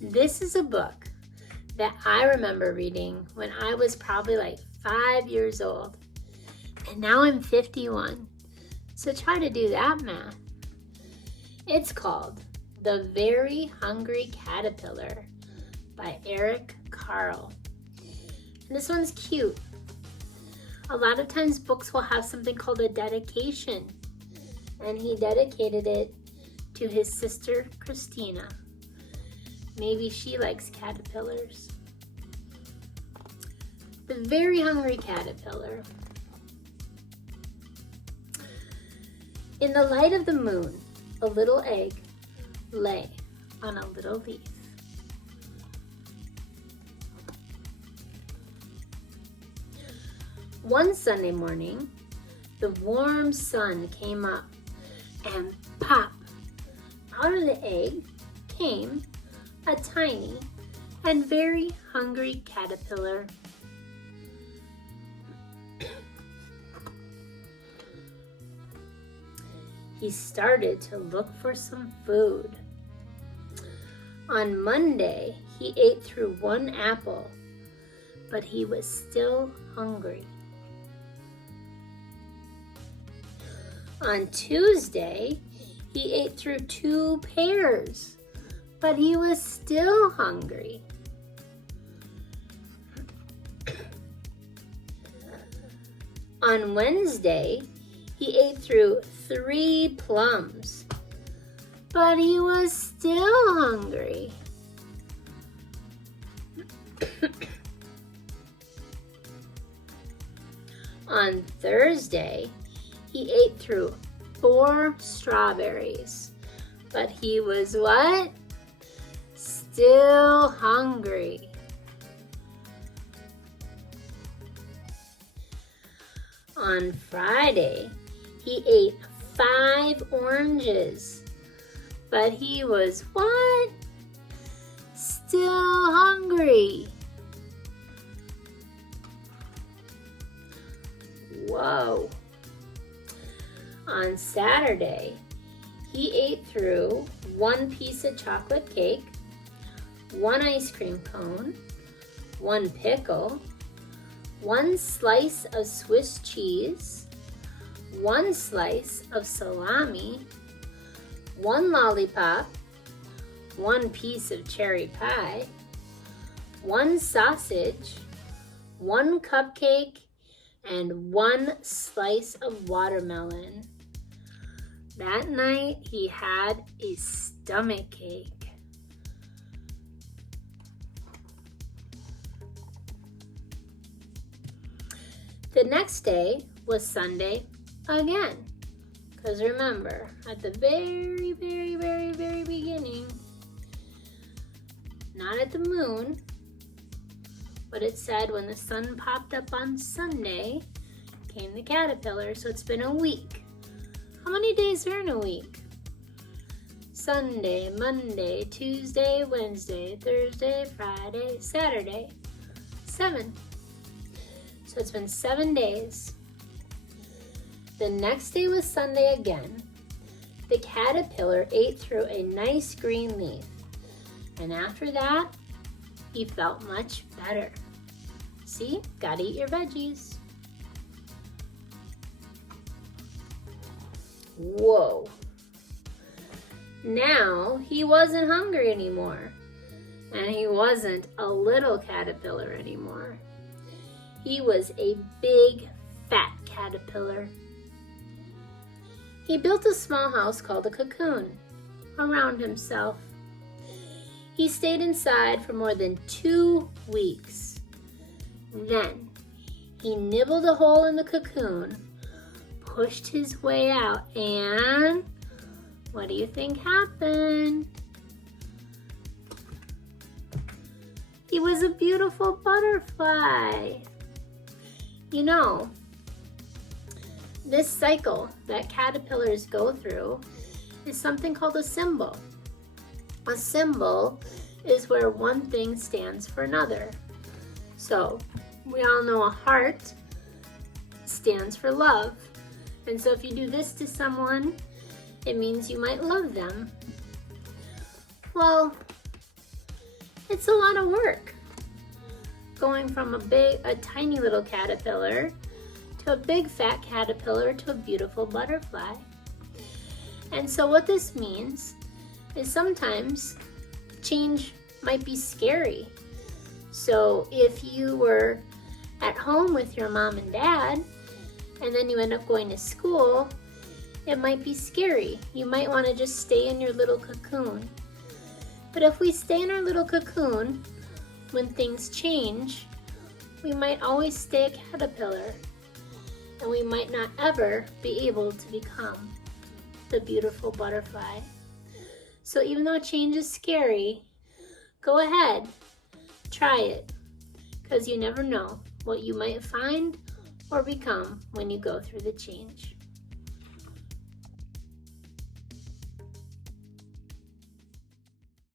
This is a book that I remember reading when I was probably like 5 years old. And now I'm 51. So try to do that math. It's called The Very Hungry Caterpillar by Eric Carle. And this one's cute. A lot of times books will have something called a dedication. And he dedicated it to his sister Christina. Maybe she likes caterpillars. The Very Hungry Caterpillar. In the light of the moon, a little egg lay on a little leaf. One Sunday morning, the warm sun came up, and pop, out of the egg came a tiny and very hungry caterpillar. He started to look for some food. On Monday, he ate through one apple, but he was still hungry. On Tuesday, he ate through 2 pears, but he was still hungry. On Wednesday, he ate through 3 plums, but he was still hungry. On Thursday, he ate through 4 strawberries, but he was what? Still hungry. On Friday, he ate 5 oranges, but he was what? Still hungry. Whoa. On Saturday, he ate through 1 piece of chocolate cake, 1 ice cream cone, 1 pickle, 1 slice of Swiss cheese, 1 slice of salami, 1 lollipop, 1 piece of cherry pie, 1 sausage, 1 cupcake, and 1 slice of watermelon. That night, he had a stomach ache. The next day was Sunday again. Because remember, at the very, very, very, very beginning, not at the moon, but it said when the sun popped up on Sunday, came the caterpillar, so it's been a week. How many days are in a week? Sunday, Monday, Tuesday, Wednesday, Thursday, Friday, Saturday. 7. So it's been 7 days. The next day was Sunday again. The caterpillar ate through a nice green leaf. And after that, he felt much better. See, gotta eat your veggies. Whoa. Now he wasn't hungry anymore. And he wasn't a little caterpillar anymore. He was a big, fat caterpillar. He built a small house called a cocoon around himself. He stayed inside for more than 2 weeks. Then he nibbled a hole in the cocoon, pushed his way out, and what do you think happened? He was a beautiful butterfly. You know, this cycle that caterpillars go through is something called a symbol. A symbol is where one thing stands for another. So we all know a heart stands for love. And so if you do this to someone, it means you might love them. Well, It's a lot of work. Going from a tiny little caterpillar to a big fat caterpillar to a beautiful butterfly. And so what this means is sometimes change might be scary. So if you were at home with your mom and dad, and then you end up going to school, it might be scary. You might want to just stay in your little cocoon. But if we stay in our little cocoon, when things change, we might always stay a caterpillar, and we might not ever be able to become the beautiful butterfly. So even though change is scary, go ahead, try it, because you never know what you might find or become when you go through the change.